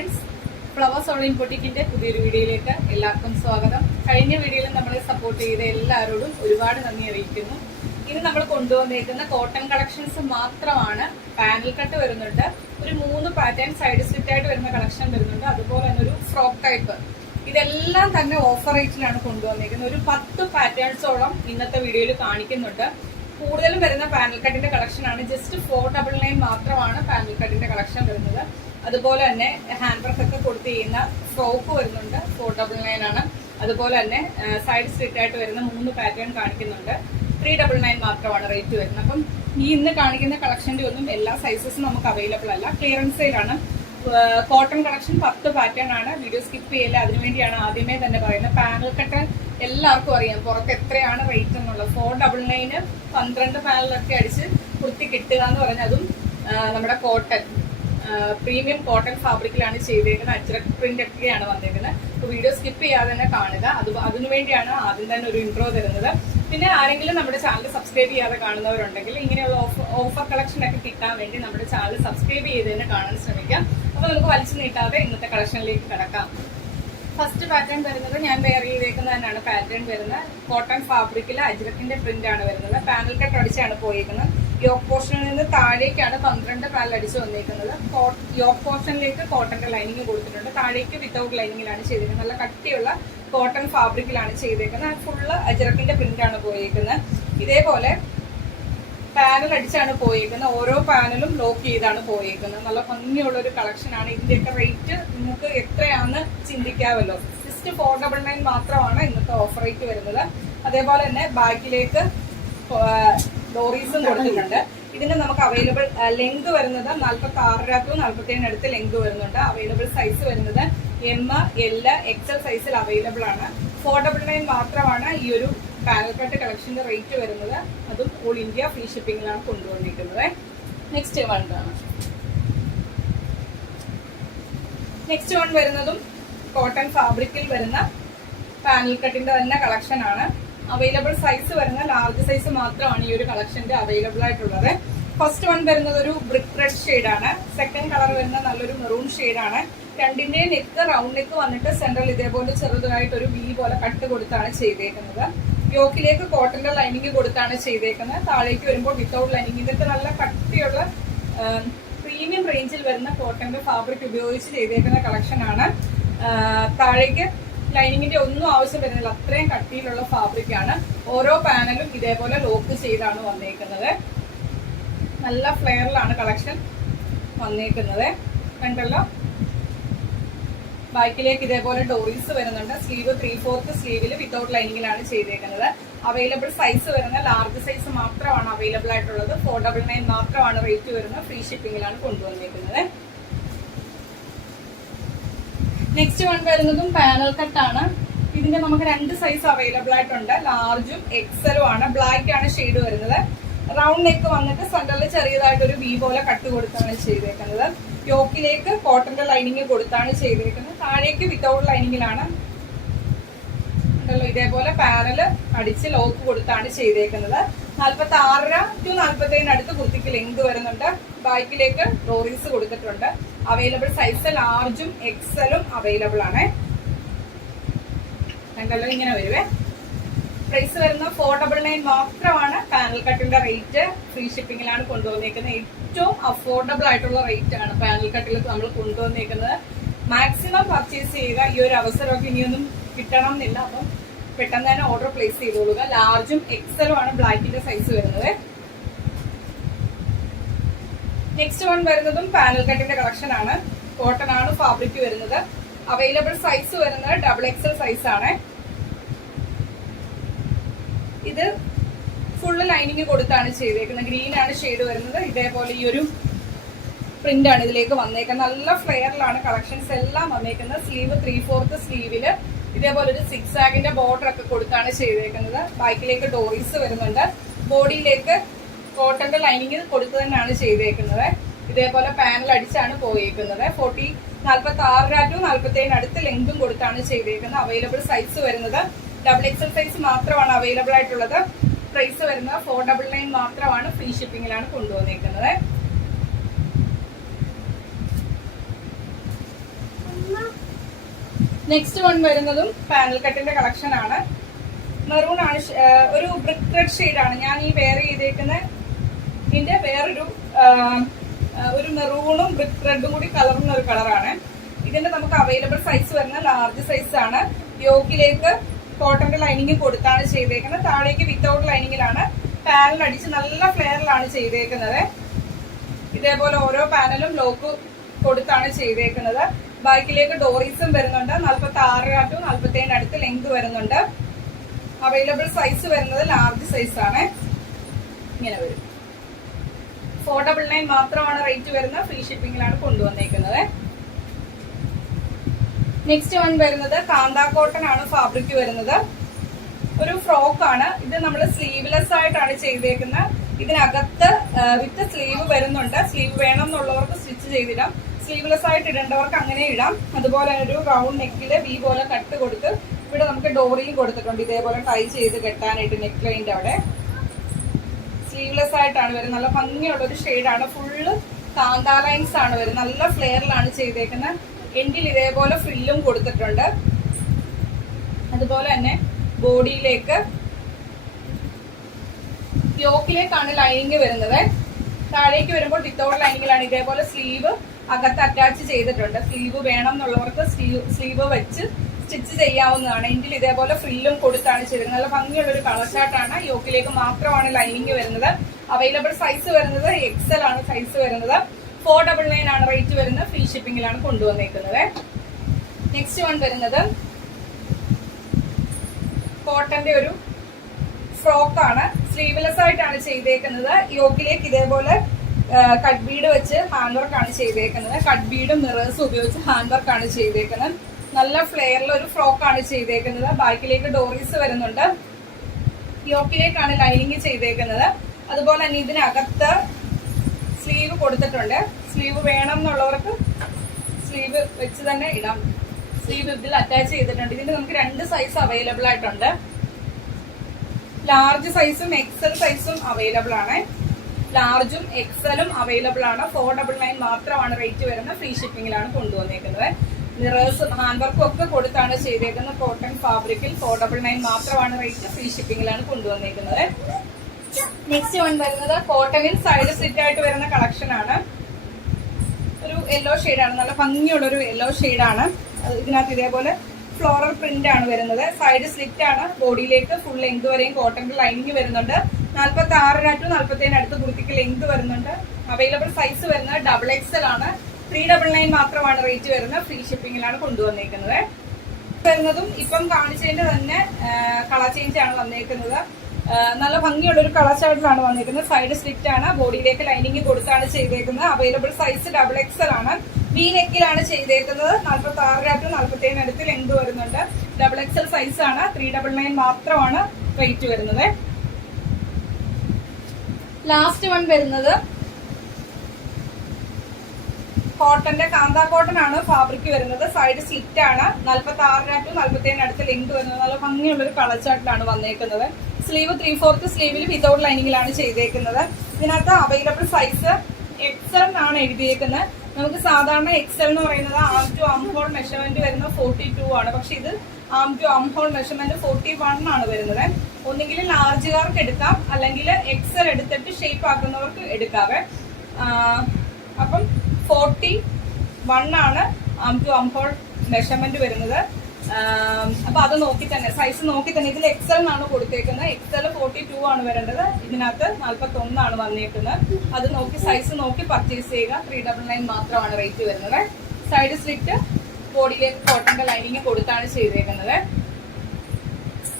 Friends, flowers online ബൊട്ടിക്കിന്റെ പുതിയൊരു വീഡിയോയിലേക്ക് എല്ലാവർക്കും സ്വാഗതം. കഴിഞ്ഞ വീഡിയോയിൽ നമ്മളെ സപ്പോർട്ട് ചെയ്ത എല്ലാവരോടും ഒരുപാട് നന്ദി അറിയിക്കുന്നു. ഇനി നമ്മൾ കൊണ്ടുവന്നേക്കുന്ന കോട്ടൺ കളക്ഷൻസ് മാത്രമാണ്. പാനൽ കട്ട് വരുന്നുണ്ട്, ഒരു 3 പാറ്റേൺ സൈഡ് സ്ലിറ്റ് ആയിട്ട് വരുന്ന കളക്ഷൻ വരുന്നുണ്ട്, അതുപോലെ തന്നെ ഒരു ഫ്രോക്ക് ടൈപ്പ്. ഇതെല്ലാം തന്നെ ഓഫർ റേറ്റിലാണ് കൊണ്ടുവന്നേക്കുന്നത്. ഒരു 10 പാറ്റേൺസോളം ഇന്നത്തെ വീഡിയോയിൽ കാണിക്കുന്നുണ്ട്. കൂടുതലും വരുന്ന പാനൽ കട്ടിന്റെ കളക്ഷൻ ആണ്. ജസ്റ്റ് 499 മാത്രമാണ് പാനൽ കട്ടിന്റെ കളക്ഷൻ വരുന്നത്. അതുപോലെ തന്നെ ഹാൻഡ് വർക്ക് ഒക്കെ കൊടുത്ത് ചെയ്യുന്ന ഫ്രോക്ക് വരുന്നുണ്ട്, 499 ആണ്. അതുപോലെ തന്നെ സൈഡ് സ്ലിറ്റ് ആയിട്ട് വരുന്ന 3 പാറ്റേൺ കാണിക്കുന്നുണ്ട്, 399 മാത്രമാണ് റേറ്റ് വരുന്നത്. അപ്പം ഈ ഇന്ന് കാണിക്കുന്ന കളക്ഷന്റെ ഒന്നും എല്ലാ സൈസസും നമുക്ക് അവൈലബിൾ അല്ല, ക്ലിയറൻസ് സെയിലാണ്. കോട്ടൺ കളക്ഷൻ 10 പാറ്റേൺ ആണ്. വീഡിയോ സ്കിപ്പ് ചെയ്യില്ല, അതിനുവേണ്ടിയാണ് ആദ്യമേ തന്നെ പറയുന്നത്. പാനൽ കട്ട് എല്ലാവർക്കും അറിയാം പുറത്ത് എത്രയാണ് റേറ്റ് എന്നുള്ളത്. 499 12 പാനലൊക്കെ അടിച്ച് കുർത്തി കിട്ടുക എന്ന് പറഞ്ഞാൽ അതും നമ്മുടെ കോട്ടൺ പ്രീമിയം കോട്ടൺ ഫാബ്രിക്കിലാണ് ചെയ്തേക്കുന്നത്. അജ്രക് പ്രിന്റ് ഒക്കെയാണ് വന്നേക്കുന്നത്. അപ്പോൾ വീഡിയോ സ്കിപ്പ് ചെയ്യാതെ തന്നെ കാണുക. അതിനുവേണ്ടിയാണ് ആദ്യം തന്നെ ഒരു ഇൻട്രോ തരുന്നത്. പിന്നെ ആരെങ്കിലും നമ്മുടെ ചാനൽ സബ്സ്ക്രൈബ് ചെയ്യാതെ കാണുന്നവരുണ്ടെങ്കിൽ ഇങ്ങനെയുള്ള ഓഫർ കളക്ഷൻ ഒക്കെ കിട്ടാൻ വേണ്ടി നമ്മുടെ ചാനൽ സബ്സ്ക്രൈബ് ചെയ്ത് തന്നെ കാണാൻ ശ്രമിക്കാം. അപ്പോൾ നമുക്ക് വലിച്ചു നീട്ടാതെ ഇന്നത്തെ കളക്ഷനിലേക്ക് കിടക്കാം. ഫസ്റ്റ് പാറ്റേൺ വരുന്നത് ഞാൻ വെയർ ചെയ്തേക്കുന്നത് തന്നെയാണ് പാറ്റേൺ വരുന്നത്. കോട്ടൺ ഫാബ്രിക്കിൽ അജ്രക്കിന്റെ പ്രിന്റ് ആണ് വരുന്നത്. പാനൽ കട്ട് അടിച്ചാണ് പോയിരിക്കുന്നത്. യോക്ക് പോർഷനിൽ നിന്ന് താഴേക്കാണ് 12 പാനൽ അടിച്ച് വന്നിരിക്കുന്നത്. യോക്ക് പോർഷനിലേക്ക് കോട്ടന്റെ ലൈനിങ് കൊടുത്തിട്ടുണ്ട്. താഴേക്ക് വിത്തൗട്ട് ലൈനിങ്ങിലാണ് ചെയ്തിരിക്കുന്നത്. നല്ല കട്ടിയുള്ള കോട്ടൺ ഫാബ്രിക്കിലാണ് ചെയ്തേക്കുന്നത്. ഫുള്ള് അജ്രക്കിന്റെ പ്രിന്റ് ആണ് പോയിരിക്കുന്നത്. ഇതേപോലെ പാനൽ അടിച്ചാണ് പോയിരിക്കുന്നത്. ഓരോ പാനലും ലോക്ക് ചെയ്താണ് പോയിരിക്കുന്നത്. നല്ല ഭംഗിയുള്ള ഒരു കളക്ഷൻ ആണ്. ഇതിന്റെയൊക്കെ റേറ്റ് നിങ്ങൾക്ക് എത്രയാണെന്ന് ചിന്തിക്കാമല്ലോ. ജസ്റ്റ് 499 മാത്രമാണ് ഇന്നത്തെ ഓഫർ റേറ്റ് വരുന്നത്. അതേപോലെ തന്നെ ബാക്കിലേക്ക് ഡോറീസും കൊടുത്തിട്ടുണ്ട്. ഇതിന് നമുക്ക് അവൈലബിൾ ലെങ്ത് വരുന്നത് 46 ടു 47 അടുത്ത് ലെങ്ത് വരുന്നുണ്ട്. അവൈലബിൾ സൈസ് വരുന്നത് M, L, XL സൈസിൽ അവൈലബിൾ ആണ്. 499 മാത്രമാണ് ഈ ഒരു പാനൽ കട്ട് കളക്ഷന്റെ റേറ്റ് വരുന്നത്. അതും ഓൾ ഇന്ത്യ ഫ്രീ ഷിപ്പിംഗിലാണ് കൊണ്ടുവന്നിരിക്കുന്നത്. നെക്സ്റ്റ് വൺ വരുന്നതും കോട്ടൺ ഫാബ്രിക്കിൽ വരുന്ന പാനൽ കട്ടിന്റെ തന്നെ കളക്ഷൻ ആണ്. അവൈലബിൾ സൈസ് വരുന്ന ലാർജ് സൈസ് മാത്രമാണ് ഈ ഒരു കളക്ഷന്റെ അവൈലബിൾ ആയിട്ടുള്ളത്. ഫസ്റ്റ് വൺ വരുന്നത് ഒരു ബ്രിക്ക് റെഡ് ഷെയ്ഡാണ്. സെക്കൻഡ് കളർ വരുന്ന നല്ലൊരു മെറൂൺ ഷെയ്ഡാണ്. രണ്ടിന്റെ നെക്ക് റൗണ്ട് നെക്ക് വന്നിട്ട് സെൻട്രൽ ഇതേപോലെ ചെറുതായിട്ട് ഒരു വി പോലെ കട്ട് കൊടുത്താണ് ചെയ്തേക്കുന്നത്. യോക്കിലേക്ക് കോട്ടന്റെ ലൈനിങ് കൊടുത്താണ് ചെയ്തേക്കുന്നത്. താഴേക്ക് വരുമ്പോൾ വിത്തൗട്ട് ലൈനിങ്. ഇതൊക്കെ നല്ല കട്ടിയുള്ള പ്രീമിയം റേഞ്ചിൽ വരുന്ന കോട്ടന്റെ ഫാബ്രിക് ഉപയോഗിച്ച് ചെയ്തേക്കുന്ന കളക്ഷൻ ആണ്. താഴേക്ക് ലൈനിങ്ങിന്റെ ഒന്നും ആവശ്യം വരുന്നില്ല, അത്രയും കട്ടിയിലുള്ള ഫാബ്രിക് ആണ്. ഓരോ പാനലും ഇതേപോലെ ലോക്ക് ചെയ്താണ് വന്നേക്കുന്നത്. നല്ല ഫ്ലെയറിലാണ് കളക്ഷൻ വന്നേക്കുന്നത്, കണ്ടല്ലോ. ബാക്കിലേക്ക് ഇതേപോലെ ഡോറീസ് വരുന്നുണ്ട്. സ്ലീവ് 3/4 സ്ലീവിൽ വിത്തൗട്ട് ലൈനിങ്ങിലാണ് ചെയ്തേക്കുന്നത്. അവൈലബിൾ സൈസ് വരുന്ന ലാർജ് സൈസ് മാത്രമാണ് അവൈലബിൾ ആയിട്ടുള്ളത്. 499 മാത്രമാണ് റേറ്റ് വരുന്നത്. ഫ്രീ ഷിപ്പിംഗിലാണ് കൊണ്ടുവന്നിരിക്കുന്നത്. നെക്സ്റ്റ് വൺ വരുന്നതും പാനൽ കട്ടാണ്. ഇതിന്റെ നമുക്ക് 2 സൈസ് അവൈലബിൾ ആയിട്ടുണ്ട്, ലാർജും എക്സലും ആണ്. ബ്ലാക്ക് ആണ് ഷെയ്ഡ് വരുന്നത്. റൗണ്ട് നെക്ക് വന്നിട്ട് സെന്ററിൽ ചെറിയതായിട്ടൊരു വി പോലെ കട്ട് കൊടുത്താണ് ചെയ്തേക്കുന്നത്. യോക്കിലേക്ക് കോട്ടന്റെ ലൈനിങ് കൊടുത്താണ് ചെയ്തേക്കുന്നത്. താഴേക്ക് വിത്തൗട്ട് ലൈനിങ്ങിലാണ്. ഇതേപോലെ പാനല് അടിച്ച് ലോക്ക് കൊടുത്താണ് ചെയ്തേക്കുന്നത്. 46 ടു 47 അടുത്ത് കുർത്തിക്ക് ലെങ്ത് വരുന്നുണ്ട്. ബാക്കിലേക്ക് ഡോറീസ് കൊടുത്തിട്ടുണ്ട്. അവൈലബിൾ സൈസ് ലാർജും എക്സലും അവൈലബിൾ ആണ്. കണ്ടല്ലോ, ഇങ്ങനെ വരുവേ. പ്രൈസ് വരുന്ന 499 മാത്രമാണ് പാനൽ കട്ടിന്റെ റേറ്റ്. ഫ്രീ ഷിപ്പിംഗിലാണ് കൊണ്ടുവന്നേക്കുന്നത്. ഏറ്റവും അഫോർഡബിൾ ആയിട്ടുള്ള റേറ്റ് ആണ് പാനൽ കട്ടിൽ നമ്മൾ കൊണ്ടുവന്നേക്കുന്നത്. മാക്സിമം പർച്ചേസ് ചെയ്യുക. ഈ ഒരു അവസരമൊക്കെ ഇനിയൊന്നും കിട്ടണം എന്നില്ല. അപ്പം പെട്ടെന്ന് തന്നെ ഓർഡർ പ്ലേസ് ചെയ്തോളുക. ലാർജും എക്സലും ആണ് ബ്ലാക്കിന്റെ സൈസ് വരുന്നത്. നെക്സ്റ്റ് വൺ വരുന്നതും പാനൽ കട്ടിന്റെ കളക്ഷൻ ആണ്. കോട്ടൺ ആണ് ഫാബ്രിക് വരുന്നത്. അവൈലബിൾ സൈസ് വരുന്നത് XXL സൈസ് ആണ്. ഇത് ഫുള്ള് ലൈനിങ് കൊടുത്താണ് ചെയ്തേക്കുന്നത്. ഗ്രീൻ ആണ് ഷെയ്ഡ് വരുന്നത്. ഇതേപോലെ ഈ ഒരു പ്രിന്റ് ആണ് ഇതിലേക്ക് വന്നേക്കുന്നത്. നല്ല ഫ്ലെയറിലാണ് കളക്ഷൻസ് എല്ലാം വന്നേക്കുന്നത്. സ്ലീവ് 3/4 സ്ലീവില് ഇതേപോലെ ഒരു 6 ആഗിന്റെ ബോർഡർ ഒക്കെ കൊടുത്താണ് ചെയ്തേക്കുന്നത്. ബാക്കിലേക്ക് ഡോറീസ് വരുന്നുണ്ട്. ബോഡിയിലേക്ക് കോട്ടന്റെ ലൈനിങ് കൊടുത്തു തന്നെയാണ് ചെയ്തേക്കുന്നത്. ഇതേപോലെ പാനൽ അടിച്ചാണ് പോയേക്കുന്നത്. 46 ടു 47 അടുത്ത് ലെങ്തും കൊടുത്താണ് ചെയ്തേക്കുന്നത്. അവൈലബിൾ സൈസ് വരുന്നത് XXL സൈസ് മാത്രമാണ് അവൈലബിൾ ആയിട്ടുള്ളത്. പ്രൈസ് വരുന്നത് 499 മാത്രമാണ്. ഫ്രീ ഷിപ്പിംഗിലാണ് കൊണ്ടുവന്നേക്കുന്നത്. നെക്സ്റ്റ് വൺ വരുന്നതും പാനൽ കട്ടിന്റെ കളക്ഷൻ ആണ്. മെറൂൺ ആണ്, ഒരു ബ്രിക്ക് റെഡ് ഷെയ്ഡാണ് ഞാൻ ഈ വെയർ ചെയ്തേക്കുന്ന. ഇതിന്റെ വേറൊരു ഒരു മെറൂണും ബ്രിക്ക് റെഡും കൂടി കലർന്ന ഒരു കളറാണ്. ഇതിന്റെ നമുക്ക് അവൈലബിൾ സൈസ് വരുന്ന ലാർജ് സൈസ് ആണ്. യോക്കിലേക്ക് കോട്ടന്റെ ലൈനിങ് കൊടുത്താണ് ചെയ്തേക്കുന്നത്. താഴേക്ക് വിത്തൗട്ട് ലൈനിങ്ങിലാണ്. പാനൽ അടിച്ച് നല്ല ഫ്ലെയറിലാണ് ചെയ്തേക്കുന്നത്. ഇതേപോലെ ഓരോ പാനലും ലോക്ക് കൊടുത്താണ് ചെയ്തേക്കുന്നത്. ബാക്കിലേക്ക് ഡോറീസും വരുന്നുണ്ട്. 46 ടു 47 അടുത്ത് ലെങ്ത് വരുന്നുണ്ട്. അവൈലബിൾ സൈസ് വരുന്നത് ലാർജ് സൈസ് ആണ്. ഇങ്ങനെ വരും. 499 മാത്രമാണ് റേറ്റ് വരുന്നത്. ഫ്രീ ഷിപ്പിംഗിലാണ് കൊണ്ടുവന്നേക്കുന്നത്. നെക്സ്റ്റ് വൺ വരുന്നത് കാന്താ കോട്ടൺ ആണ് ഫാബ്രിക് വരുന്നത്. ഒരു ഫ്രോക്ക് ആണ് ഇത്. നമ്മൾ സ്ലീവ്ലെസ് ആയിട്ടാണ് ചെയ്തേക്കുന്നത്. ഇതിനകത്ത് വിത്ത് സ്ലീവ് വരുന്നുണ്ട്. സ്ലീവ് വേണം എന്നുള്ളവർക്ക് സ്റ്റിച്ച് ചെയ്തിടാം. സ്ലീവ്ലെസ് ആയിട്ട് ഇടേണ്ടവർക്ക് അങ്ങനെ ഇടാം. അതുപോലെ ഒരു റൗണ്ട് നെക്കില് വി പോലെ കട്ട് കൊടുത്ത് ഇവിടെ നമുക്ക് ഡോറിയും കൊടുത്തിട്ടുണ്ട്. ഇതേപോലെ ടൈ ചെയ്ത് കെട്ടാനായിട്ട് നെക്ക് ലൈൻ്റെ അവിടെ. സ്ലീവ്ലെസ് ആയിട്ടാണ് വരുന്നത്. നല്ല ഭംഗിയുള്ള ഒരു ഷെയ്ഡാണ്. ഫുള്ള് കാന്താ ലൈൻസ് ആണ് വരുന്നത്. നല്ല ഫ്ലെയറിലാണ് ചെയ്തേക്കുന്നത്. എൻഡിൽ ഇതേപോലെ ഫ്രില്ലും കൊടുത്തിട്ടുണ്ട്. അതുപോലെ തന്നെ ബോഡിയിലേക്ക് യോക്കിലേക്കാണ് ലൈനിങ് വരുന്നത്. താഴേക്ക് വരുമ്പോൾ വിത്തൗട്ട് ലൈനിങ്ങിലാണ്. ഇതേപോലെ സ്ലീവ് അകത്ത് അറ്റാച്ച് ചെയ്തിട്ടുണ്ട്. സ്ലീവ് വേണം എന്നുള്ളവർക്ക് സ്ലീവ് വെച്ച് സ്റ്റിച്ച് ചെയ്യാവുന്നതാണ്. എൻഡിൽ ഇതേപോലെ ഫ്രില്ലും കൊടുത്താണ് ചെയ്തിരുന്നത്. നല്ല ഭംഗിയുള്ള ഒരു കളർ ചാർട്ടാണ്. യോക്കിലേക്ക് മാത്രമാണ് ലൈനിങ് വരുന്നത്. അവൈലബിൾ സൈസ് വരുന്നത് എക്സൽ ആണ് സൈസ് വരുന്നത്. 499 ആണ് റേറ്റ് വരുന്നത്. ഫ്രീ ഷിപ്പിംഗിലാണ് കൊണ്ടുവന്നേക്കുന്നത്. നെക്സ്റ്റ് വൺ വരുന്നത് കോട്ടന്റെ ഒരു ഫ്രോക്ക് ആണ്. സ്ലീവ്ലെസ് ആയിട്ടാണ് ചെയ്തേക്കുന്നത്. യോക്കിലേക്ക് ഇതേപോലെ കട്ട് ബീഡ് വെച്ച് ഹാൻഡ് വർക്ക് ആണ് ചെയ്തേക്കുന്നത്. കട്ട് ബീഡും മിറേഴ്സും ഉപയോഗിച്ച് ഹാൻഡ് വർക്ക് ആണ് ചെയ്തേക്കുന്നത്. നല്ല ഫ്ലെയറിൽ ഒരു ഫ്രോക്ക് ആണ് ചെയ്തേക്കുന്നത്. ബാക്കിലേക്ക് ഡോറീസ് വരുന്നുണ്ട്. യോക്കിലേക്കാണ് ലൈനിങ് ചെയ്തേക്കുന്നത്. അതുപോലെ തന്നെ ഇതിനകത്ത് സ്ലീവ് കൊടുത്തിട്ടുണ്ട്. സ്ലീവ് വേണം എന്നുള്ളവർക്ക് സ്ലീവ് വെച്ച് തന്നെ ഇടാം. സ്ലീവ് ഇതിൽ അറ്റാച്ച് ചെയ്തിട്ടുണ്ട്. ഇതിന് നമുക്ക് 2 സൈസ് അവൈലബിൾ ആയിട്ടുണ്ട്. ലാർജ് സൈസും എക്സൽ സൈസും അവൈലബിൾ ആണ്. ലാർജും എക്സലും അവൈലബിൾ ആണ്. 499 മാത്രമാണ് റേറ്റ് വരുന്നത്. ഫ്രീ ഷിപ്പിംഗിലാണ് കൊണ്ടുവന്നേക്കുന്നത്. മിറേഴ്സും ഹാൻഡ് വർക്കും ഒക്കെ കൊടുത്താണ് ചെയ്തേക്കുന്നത്. കോട്ടൺ ഫാബ്രിക്കിൽ 499 മാത്രമാണ് റേറ്റ്. ഫ്രീ ഷിപ്പിംഗിലാണ് കൊണ്ടുവന്നേക്കുന്നത്. നെക്സ്റ്റ് വൺ വരുന്നത് കോട്ടണിൽ സൈഡ് സ്ലിറ്റ് ആയിട്ട് വരുന്ന കളക്ഷൻ ആണ്. ഒരു യെല്ലോ ഷെയ്ഡാണ്. നല്ല ഭംഗിയുള്ള ഒരു യെല്ലോ ഷെയ്ഡാണ്. ഇതിനകത്ത് ഇതേപോലെ ഫ്ലോറൽ പ്രിന്റ് ആണ് വരുന്നത്. സൈഡ് സ്ലിറ്റ് ആണ്. ബോഡിയിലേക്ക് ഫുൾ ലെങ്ത് വരെയും കോട്ടന്റെ ലൈനിങ് വരുന്നുണ്ട്. 46 ടു 47 അടുത്ത് കുർത്തിക്ക് ലെങ്ത് വരുന്നുണ്ട്. അവൈലബിൾ സൈസ് വരുന്നത് ഡബിൾ എക്സൽ ആണ്. 399 മാത്രമാണ് റേറ്റ് വരുന്നത്. ഫ്രീ ഷിപ്പിംഗിലാണ് കൊണ്ടുവന്നേക്കുന്നത്. വരുന്നതും ഇപ്പം കാണിച്ചതിന്റെ തന്നെ കളർ ചേഞ്ച് ആണ് വന്നേക്കുന്നത്. നല്ല ഭംഗിയുള്ള ഒരു കളർ ചാർട്ടിലാണ് വന്നിരിക്കുന്നത്. സൈഡ് സ്ലിറ്റ് ആണ്. ബോഡിയിലേക്ക് ലൈനിങ് കൊടുത്താണ് ചെയ്തേക്കുന്നത്. അവൈലബിൾ സൈസ് ഡബിൾ എക്സൽ ആണ്. വി നെക്കിലാണ് ചെയ്തേക്കുന്നത്. 46 ടു 47 അടുത്ത് ലെങ്ത് വരുന്നുണ്ട്. ഡബിൾ എക്സൽ സൈസ് ആണ്. 399 മാത്രമാണ് റേറ്റ് വരുന്നത്. ലാസ്റ്റ് വൺ വരുന്നത് കോട്ടന്റെ കാന്താ കോട്ടൺ ആണ് ഫാബ്രിക് വരുന്നത്. സൈഡ് സ്ലിറ്റ് ആണ്. 46 ടു 47 അടുത്ത് ലെങ്ത് വരുന്നത്. നല്ല ഭംഗിയുള്ള ഒരു കളർ ചാർട്ടിലാണ് വന്നേക്കുന്നത്. സ്ലീവ് 3/4 സ്ലീവിൽ വിതൗട്ട് ലൈനിങ്ങിലാണ് ചെയ്തേക്കുന്നത്. ഇതിനകത്ത് അവൈലബിൾ സൈസ് എക്സൽ എന്നാണ് എഴുതിയേക്കുന്നത്. നമുക്ക് സാധാരണ എക്സൽ എന്ന് പറയുന്നത് ആം ടു ആം ഹോൾ മെഷർമെന്റ് വരുന്ന 42 ആണ്. പക്ഷെ ഇത് ആം ടു ആം ഹോൾ മെഷർമെന്റ് 41 ആണ് വരുന്നത്. ഒന്നുകിൽ ലാർജുകാർക്ക് എടുക്കാം, അല്ലെങ്കിൽ എക്സൽ എടുത്തിട്ട് ഷേപ്പ് ആക്കുന്നവർക്ക് എടുക്കാവേ. അപ്പം 41 ആണ് ആം ടു ആം ഹോൾ മെഷർമെന്റ് വരുന്നത്. അപ്പൊ അത് നോക്കി തന്നെ സൈസ് നോക്കി തന്നെ. ഇതിൽ എക്സൽ എന്നാണ് കൊടുത്തേക്കുന്നത്. എക്സൽ 42 ആണ് വരേണ്ടത്. ഇതിനകത്ത് 41 ആണ് വന്നേക്കുന്നത്. അത് നോക്കി സൈസ് നോക്കി പർച്ചേസ് ചെയ്യുക. 399 മാത്രമാണ് റേറ്റ് വരുന്നത്. സൈഡ് സ്ലിറ്റ് ബോഡിയിലേക്ക് കോട്ടന്റെ ലൈനിങ് കൊടുത്താണ് ചെയ്തേക്കുന്നത്.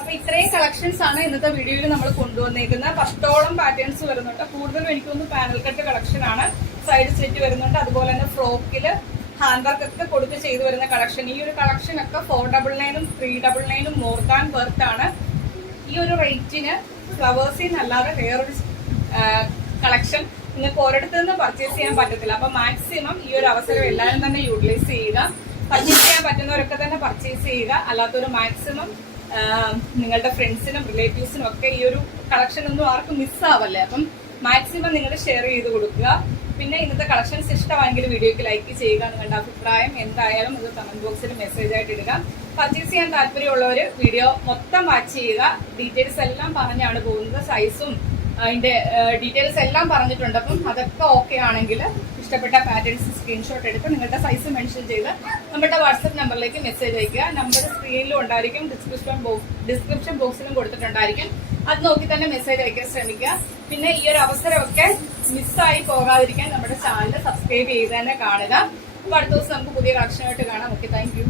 അപ്പൊ ഇത്രയും കളക്ഷൻസ് ആണ് ഇന്നത്തെ വീഡിയോയിൽ നമ്മൾ കൊണ്ടുവന്നേക്കുന്നത്. 10ഓളം പാറ്റേൺസ് വരുന്നുണ്ട്. കൂടുതലും എനിക്കൊന്ന് പാനൽ കട്ട് കളക്ഷൻ ആണ്. സൈഡ് സ്ലിറ്റ് വരുന്നുണ്ട്. അതുപോലെ തന്നെ ഫ്രോക്കില് ഹാൻഡ് വർക്ക് ഒക്കെ കൊടുത്ത് ചെയ്തു വരുന്ന കളക്ഷൻ. ഈ ഒരു കളക്ഷൻ ഒക്കെ 499 399 മോർ ദാൻ വർത്ത് ആണ്. ഈ ഒരു റേറ്റിന് ഫ്ലവേഴ്സിൽ നിന്നല്ലാതെ വേറൊരു കളക്ഷൻ നിങ്ങൾക്ക് ഒരിടത്തു നിന്ന് പർച്ചേസ് ചെയ്യാൻ പറ്റത്തില്ല. അപ്പൊ മാക്സിമം ഈ ഒരു അവസരം എല്ലാവരും തന്നെ യൂട്ടിലൈസ് ചെയ്യുക. പർച്ചേസ് ചെയ്യാൻ പറ്റുന്നവരൊക്കെ തന്നെ പർച്ചേസ് ചെയ്യുക. അല്ലാത്തൊരു മാക്സിമം നിങ്ങളുടെ ഫ്രണ്ട്സിനും റിലേറ്റീവ്സിനും ഒക്കെ ഈ ഒരു കളക്ഷൻ ഒന്നും ആർക്കും മിസ്സാവല്ലേ. അപ്പം മാക്സിമം നിങ്ങൾ ഷെയർ ചെയ്ത് കൊടുക്കുക. പിന്നെ ഇന്നത്തെ കളക്ഷൻസ് ഇഷ്ടമായെങ്കിൽ വീഡിയോക്ക് ലൈക്ക് ചെയ്യുക. നിങ്ങളുടെ അഭിപ്രായം എന്തായാലും ഇത് കമന്റ് ബോക്സിൽ മെസ്സേജ് ആയിട്ട് ഇടുക. പർച്ചേസ് ചെയ്യാൻ താല്പര്യമുള്ളവർ വീഡിയോ മൊത്തം വാച്ച് ചെയ്യുക. ഡീറ്റെയിൽസ് എല്ലാം പറഞ്ഞാണ് പോകുന്നത്. സൈസും അതിന്റെ ഡീറ്റെയിൽസ് എല്ലാം പറഞ്ഞിട്ടുണ്ട്. അപ്പം അതൊക്കെ ഓക്കെ ആണെങ്കിൽ ഇഷ്ടപ്പെട്ട പാറ്റേൺസ് സ്ക്രീൻഷോട്ട് എടുത്ത് നിങ്ങളുടെ സൈസ് മെൻഷൻ ചെയ്ത് നമ്മുടെ വാട്സപ്പ് നമ്പറിലേക്ക് മെസ്സേജ് അയക്കുക. നമ്പർ സ്ക്രീനിലും ഉണ്ടായിരിക്കും, ഡിസ്ക്രിപ്ഷൻ ബോക്സിലും കൊടുത്തിട്ടുണ്ടായിരിക്കും. അത് നോക്കി തന്നെ മെസ്സേജ് അയക്കാൻ ശ്രമിക്കുക. പിന്നെ ഈ ഒരു അവസരമൊക്കെ മിസ്സായി പോകാതിരിക്കാൻ നമ്മുടെ ചാനൽ സബ്സ്ക്രൈബ് ചെയ്ത് തന്നെ കാണുക. അപ്പോൾ അടുത്ത ദിവസം നമുക്ക് പുതിയ കളക്ഷനായിട്ട് കാണാം. Okay, thank you.